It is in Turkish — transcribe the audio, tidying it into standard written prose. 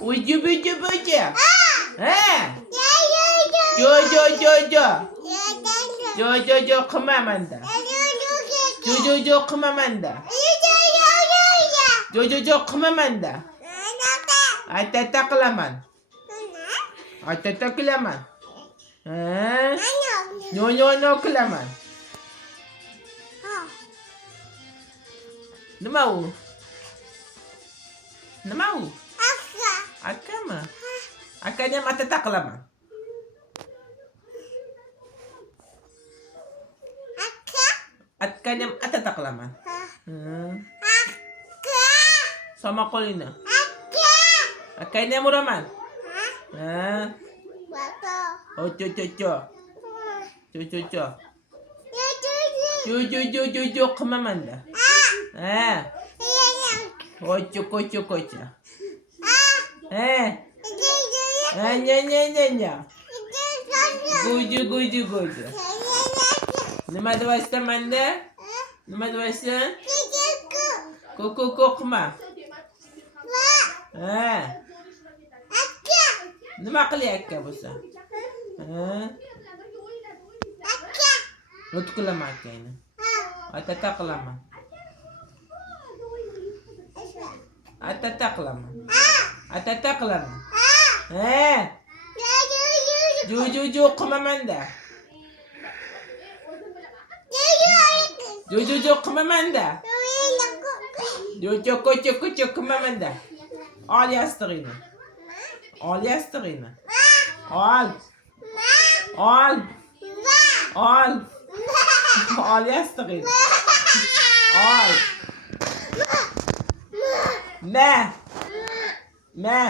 Ucu bucu bucu. He? Jo kımamanda. Jo kımamanda. Jo kımamanda. Atataklaman. Atataklaman. He? No klaman. Nima u? Nima u? Aka mı? Akanya mata taklaman. Akanya mata taklaman. Sama kolina. Akanya muraman. Ha? Oh co. Kemamanda. Ha? Koco. Nya. Guju. Nima deyapsan manda? Nima deyapsan? Kokma. Ha? Nima qilyapti bo'lsa? Ha? Nutqilama akangni. Atata qilaman. Atata qilaman. Ha? Jo qilmamanda. Jo qilmamanda. Jo ko'cho qilmamanda. Ol yastig'ingni. Ol. Ol yastig'ingni. Ol. Ma.